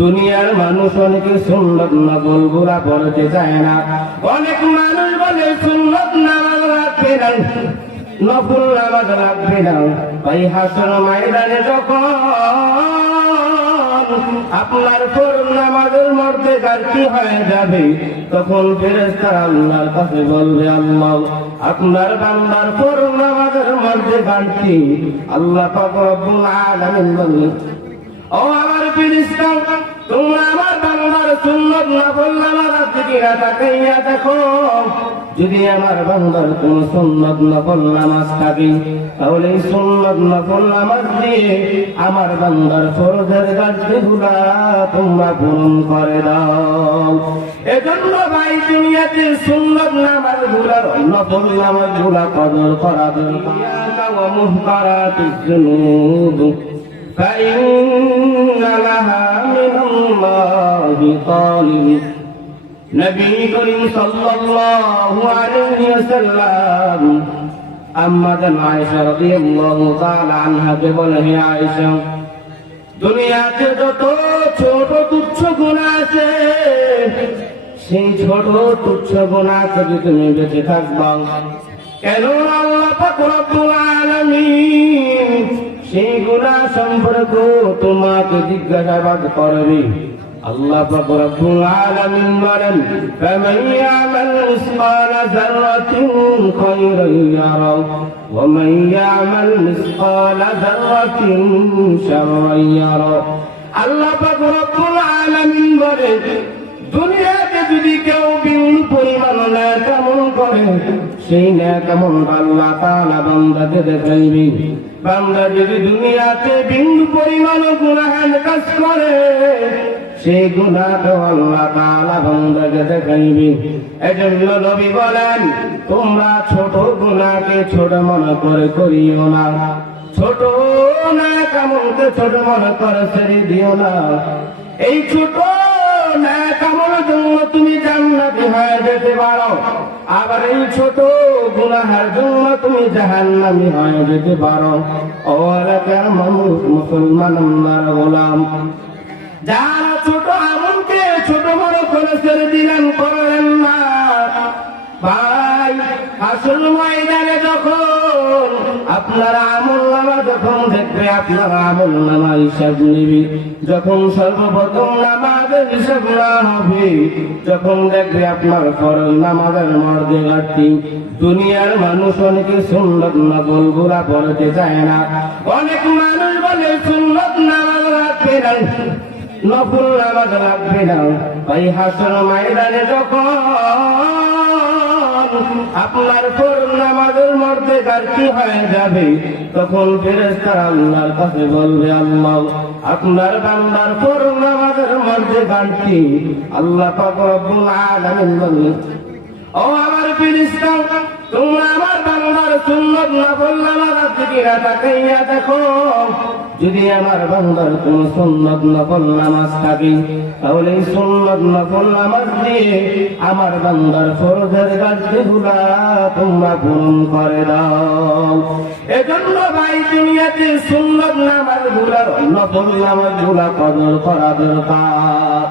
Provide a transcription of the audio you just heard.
দুনিয়ার মানুষ অনেকে সুন্নত নফল গুলা পড়তে চায় না। অনেক মানুষ বলে সুন্নত নামাজ রাখবে না, নফল নামাজ রাখবে না। ভাই হাসর ময়দানে যখন আপনার ফরজ নামাজের মধ্যে ঘাটতি হয়ে যাবে, তখন ফেরেশতারা আল্লাহর কাছে বলবে, আল্লাহ আপনার বান্দার ফরজ নামাজের মধ্যে ঘাটতি। আল্লাহ পাক রব্বুল আলামিন বললেন, ও আমার ফেরেশতা, তোমরা আমার বান্দার সুন্নত নফল নামাজের দিকে তাকাইয়া দেখো। যদি আমার বান্দার কোন সুন্নত নফল নামাজ থাকে, তাহলে এই সুন্নত নফল নামাজ দিয়ে আমার বান্দার ফরজের ঘাটতিগুলা তোমরা পূরণ করে দাও। এজন্য ভাই দুনিয়াতে সুন্নত নামাজ গুলার নফল নামাজ গুলা কদর করা দরকার। ওয়া মুহকারাতিজ যুনুব فإن لها من الله طالب। নবী করিম সাল্লাল্লাহু আলাইহি ওয়াসাল্লাম আম্মা জান আয়েশা রাদিয়াল্লাহু তাআলা আনহা কে বলেন, হে আয়েশা, দুনিয়াতে যত ছোট তুচ্ছ গুনাহ আছে, সেই ছোট তুচ্ছ গুনাহ থেকে তুমি বেঁচে থাকবা। কেন আল্লাহ পাক রব্বুল আলামিন সেই গুনাহ সম্পর্কে তোমাকে জিজ্ঞাসাবাদ করবে। আল্লাহ পাক রব্বুল আলামিন বলেন, ফামান ইয়ামাল মিসকালা যাররাতিন খায়রান ইয়ারা ওয়া মান ইয়ামাল মিসকালা যাররাতিন শাররান ইয়ারা। আল্লাহ পাক রব্বুল আলামিন বলেন, দুনিয়াতে যদি কেউ বিন্দু পরিমাণ নেক আমল করে, সেই নেক আমল আল্লাহ তাআলা বান্দাকে দেখাইবে। বান্দা যদি দুনিয়াতে বিন্দু পরিমাণ গুনাহের কাজ করে, সেই গুনাহটা আল্লাহ তাআলা বান্দাকে দেখাইবে। এজন্য নবী বলেন, তোমরা ছোট গুনাহকে ছোট মনে করে করিও না, ছোট নেক আমলকে ছোট মনে করে ছেড়ে দিও না। এই ছোট নেক আমলের জন্য তুমি জান্নাতি হয়ে যেতে পারো, আবার এই ছোট গুনাহের জন্য তুমি জাহান্নামী হয়ে যেতে পারো। ও এলাকার মানুষ, মুসলমান আল্লাহর গোলাম, যারা ছোট আমলকে ছোট বড় করে ছেড়ে দিলেন, করলেন না, ভাই আসল ময়দানে যখন আপনার আমল নামা যখন দেখবে, আপনার আমল নামা হিসাব নিবি, যখন সর্বপ্রথম নামাজের হিসাব না হবে, যখন দেখবে আপনার ফরজ নামাজের মধ্যে ঘাটতি। দুনিয়ার মানুষ অনেকে সুন্নত নফল গুলা পড়তে চায় না। অনেক মানুষ বলে সুন্নত নামাজ রাখবে না, নফল নামাজ রাখবে না। ভাই হাসর ময়দানে যখন আপনার ফরজ নামাজের মধ্যে ঘাটতি হয়ে যাবে, তখন ফেরেশতারা আল্লাহর কাছে বলবে, আল্লাহ আপনার বান্দার ফরজ নামাজের মধ্যে ঘাটতি। আল্লাহ পাক রব্বুল আলামিন বললেন, ও আমার ফেরেশতা, তোমরা আমার বান্দার সুন্নত নফল নামাজের দিকে তাকাইয়া দেখো। যদি আমার বান্দার কোন সুন্নত নফল নামাজ থাকে, তাহলে এই সুন্নত নফল নামাজ দিয়ে আমার বান্দার ফরজের ঘাটতিগুলা তোমরা পূরণ করে দাও। এজন্য ভাই দুনিয়াতে সুন্নত নামাজ গুলার নফল নামাজ গুলা কদর করা দরকার।